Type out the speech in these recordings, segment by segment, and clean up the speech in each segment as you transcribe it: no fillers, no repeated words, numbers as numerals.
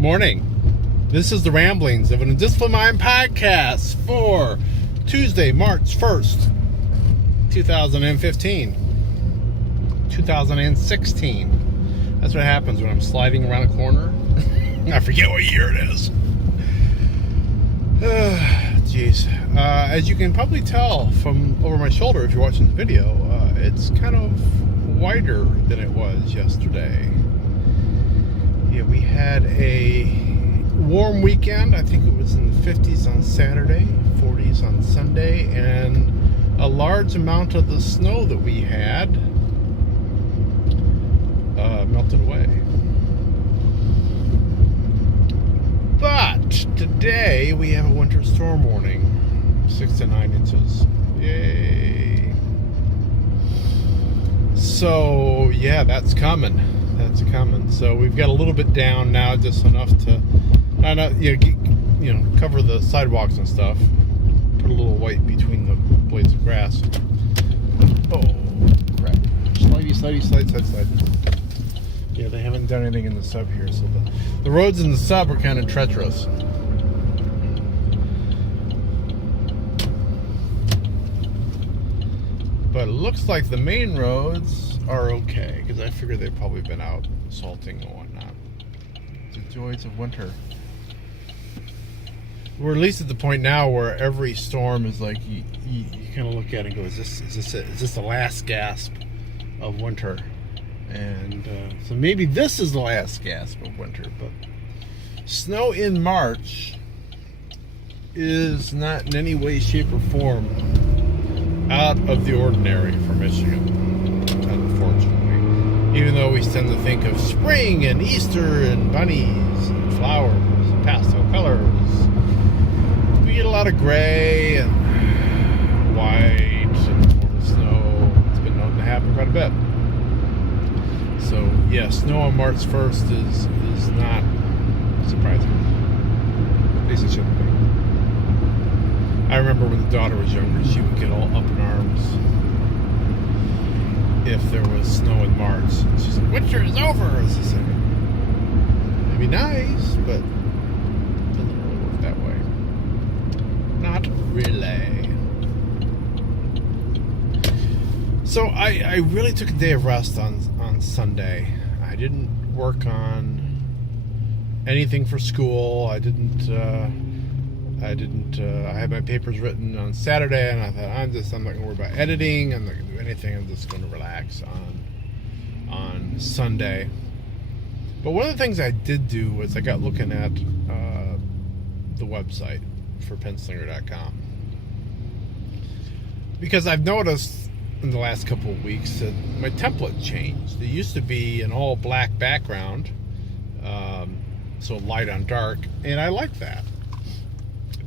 Morning. This is the ramblings of an Undisciplined Mind podcast for Tuesday, March 1st, 2016. That's what happens when I'm sliding around a corner. I forget what year it is. Jeez. As you can probably tell from over my shoulder if you're watching the video, it's kind of wider than it was yesterday. Yeah, we had a warm weekend. I think it was in the 50s on Saturday, 40s on Sunday, and a large amount of the snow that we had melted away. But today we have a winter storm warning, 6 to 9 inches. Yay! So yeah, that's coming. So we've got a little bit down now, just enough to, cover the sidewalks and stuff. Put a little white between the blades of grass. Oh crap! Slide. Yeah, they haven't done anything in the sub here, so the roads in the sub are kind of treacherous. But it looks like the main roads are okay, because I figure they've probably been out salting and whatnot. The joys of winter. We're at least at the point now where every storm is like, you kind of look at it and go, is this the last gasp of winter? And so maybe this is the last gasp of winter, but snow in March is not in any way, shape, or form out of the ordinary for Michigan, unfortunately. Even though we tend to think of spring and Easter and bunnies and flowers and pastel colors, we get a lot of gray and white and more snow. It's been known to happen quite a bit. So yeah, snow on March 1st is not surprising. At least it shouldn't be. I remember when the daughter was younger, she would get all up in arms if there was snow in March. She's like, winter is over, as I said. It'd be nice, but it doesn't really work that way. Not really. So I really took a day of rest on Sunday. I didn't work on anything for school. I had my papers written on Saturday, and I thought, I'm not going to worry about editing. I'm not going to do anything. I'm just going to relax on Sunday. But one of the things I did do was I got looking at the website for Penslinger.com, because I've noticed in the last couple of weeks that my template changed. It used to be an all black background, so light on dark, and I like that.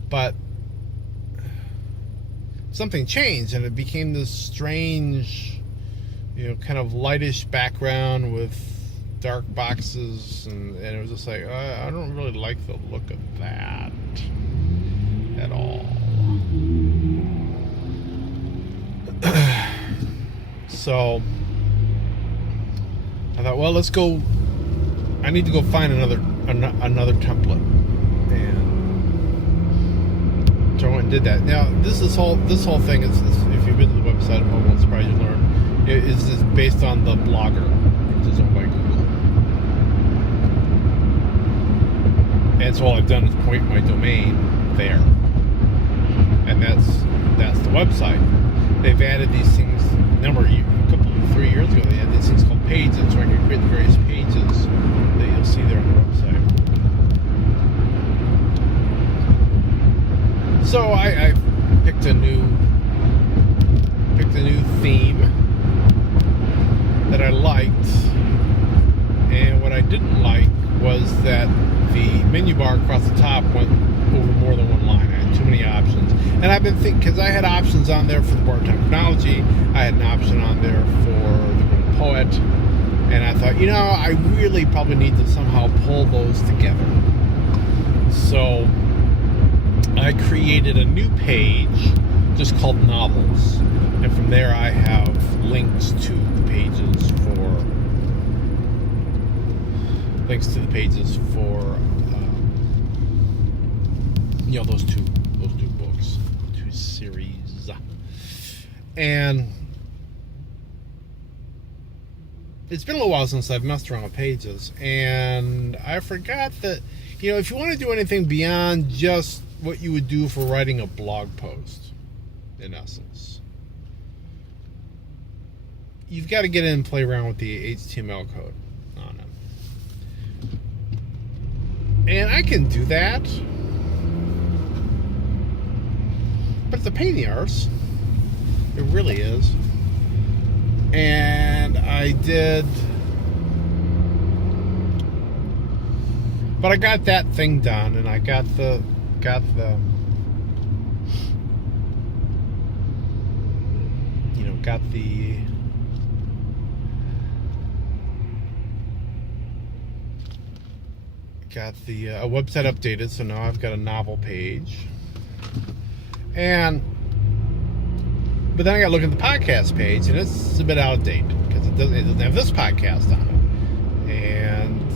But something changed, and it became this strange, kind of lightish background with dark boxes, and it was just like, I don't really like the look of that at all. So I thought, well, let's go. I need to go find another template, and so I went and did that. Now, this whole thing is, if you've been to the website, I won't surprise you to learn, is based on the Blogger, which is owned by Google. And so all I've done is point my domain there, and that's the website. They've added these things. Three years ago, they had these things called pages, so I can create the various pages that you'll see there on the website. So I picked a new theme that I liked, and what I didn't like was that the menu bar across the top went over more than one line. I had too many options, and I've been thinking, because I had options on there for the Part-Time Chronology, I had an option on there for the Good Poet, and I thought, I really probably need to somehow pull those together. So I created a new page just called Novels, and from there I have links to the pages for those two books, 2 series. And it's been a little while since I've messed around with Pages, and I forgot that, if you want to do anything beyond just what you would do for writing a blog post, in essence, you've got to get in and play around with the HTML code on it. And I can do that, but it's a pain in the arse. It really is. And I did, but I got that thing done, and I got the website updated, so now I've got a novel page. But then I got to look at the podcast page, and it's a bit out of date because it doesn't have this podcast on it. And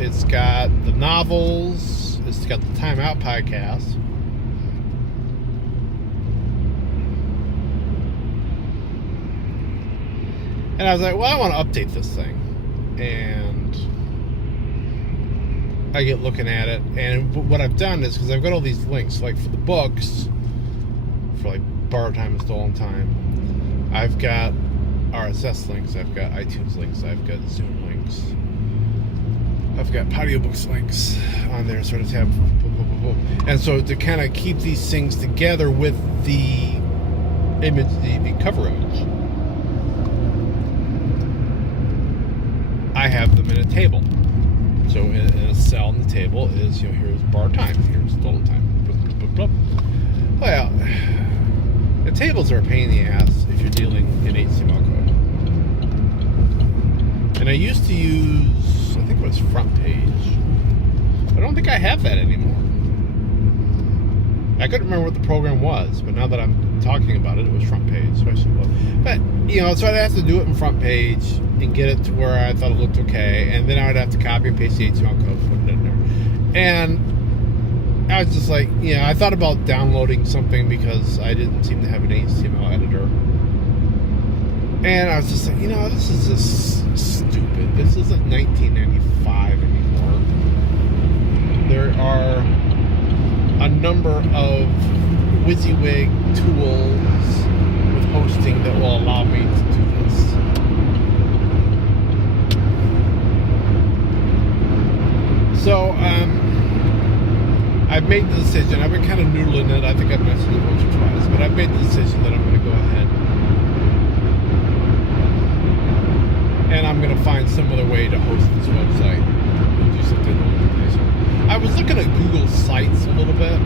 it's got the novels, it's got the Time Out podcast. And I was like, well, I want to update this thing. And I get looking at it, and what I've done is, because I've got all these links, like for the books, for like Borrowed Time and Stolen Time, I've got RSS links, I've got iTunes links, I've got Zoom links, I've got Audiobooks links on there, sort of tab, and so to kind of keep these things together with the image, the cover image, I have them in a table. So in a cell on the table is, here's Borrowed Time, here's Stolen Time. Well, the tables are a pain in the ass if you're dealing in HTML code. And I used to use, I think it was Front Page. I don't think I have that anymore. I couldn't remember what the program was, but now that I'm talking about it, it was Front Page. So I said, well, but, so I'd have to do it in Front Page and get it to where I thought it looked okay, and then I would have to copy and paste the HTML code, put it in there. And I was just like, I thought about downloading something because I didn't seem to have an HTML editor. And I was just like, this is just stupid. This isn't 1995 anymore. There are a number of WYSIWYG tools with hosting that will allow me to do this. So, I've made the decision. I've been kind of noodling it. I think I've mentioned it once or twice, but I've made the decision that I'm going to go ahead and I'm going to find some other way to host this website and do something along the way. I was looking at Google Sites a little bit,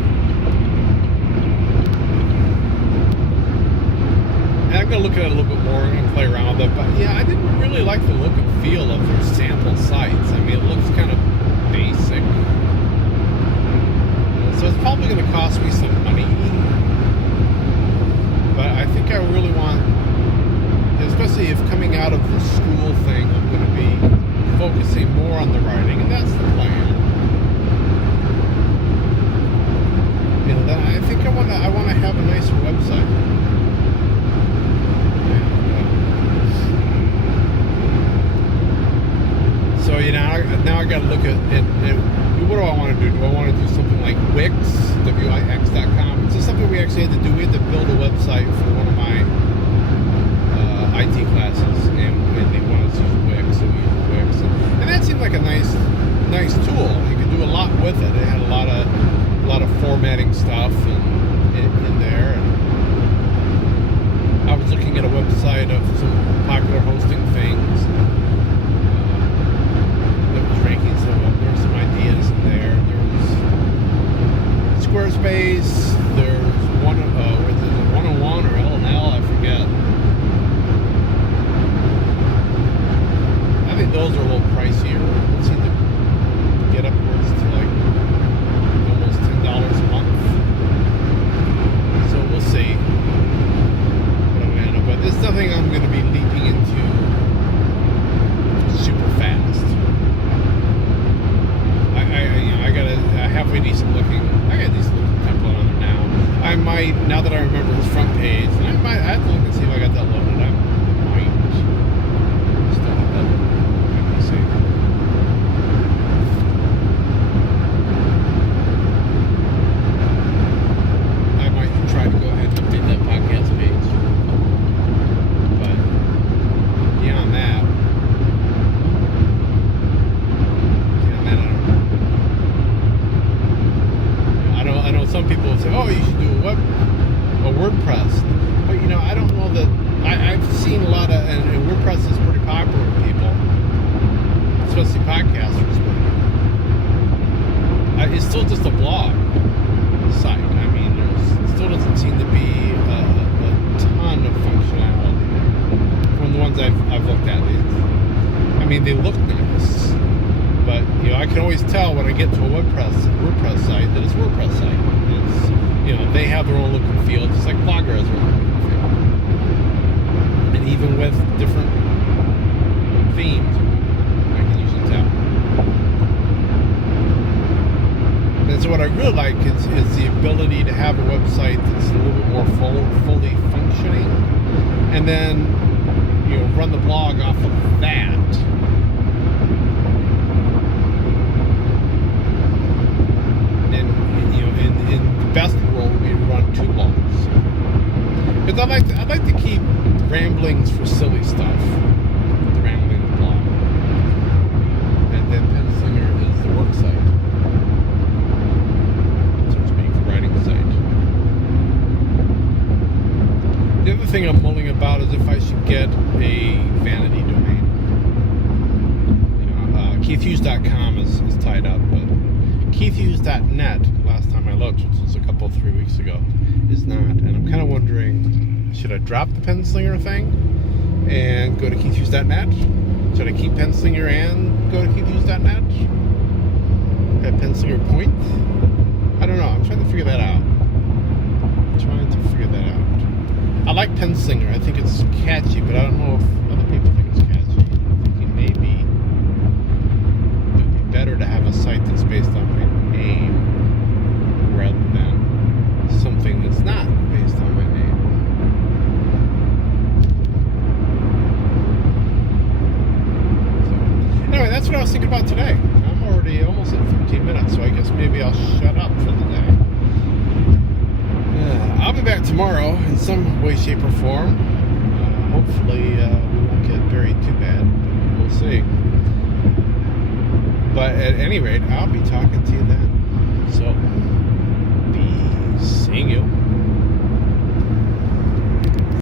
and I'm going to look at it a little bit more. I'm going to play around with it, but I didn't really like the look and feel of their sample sites. I mean, it looks kind of basic. So it's probably going to cost me some money, but I think I really want, especially if coming out of the school thing, I'm going to be focusing more on the writing, and that's the plan. Then I think I want to have a nicer website. So now I got to look at it. What do I want to do? Do I want to do something like Wix, Wix.com? It's just something we actually had to do. We had to build a website for one of my IT classes, and they wanted us to use Wix, so we used Wix, and that seemed like a nice tool. You could do a lot with it. It had a lot of formatting stuff in there. And I was looking at a website of some popular hosting things. Ranking, so there were some ideas in there. There was Squarespace. There's one, was it 101 or L&L? I forget. I think those are a little pricier. Those seem to get upwards to like almost $10 a month. So we'll see what I'm gonna end up with. It's nothing I'm going to be leaping into super fast. I got a halfway decent looking. I got a decent I mean, they look nice, but I can always tell when I get to a WordPress site that it's a WordPress site. It's, they have their own look and feel, just like Blogger has their own look and feel. And even with different themes, I can usually tell. And so what I really like is the ability to have a website that's a little bit more fully functioning, and then run the blog off of that. And in the best world, we run 2 blogs, because I like to keep ramblings for silly stuff. The rambling blog, and then Penslinger is the work site. The other thing I'm mulling about is if I should get a vanity domain. KeithHughes.com is tied up, but KeithHughes.net, last time I looked, which was a couple 3 weeks ago, is not. And I'm kind of wondering, should I drop the Penslinger thing and go to KeithHughes.net? Should I keep Penslinger and go to KeithHughes.net? At Penslinger Point? I don't know. I'm trying to figure that out. I like Penslinger. I think it's catchy, but I don't know if other people think it's catchy. I'm thinking maybe it would be better to have a site that's based on my name rather than something that's not based on my name. So, anyway, that's what I was thinking about today. I'm already almost at 15 minutes, so I guess maybe I'll shut up for the day. I'll be back tomorrow in some way, shape, or form. Hopefully, we won't get buried too bad. We'll see. But at any rate, I'll be talking to you then.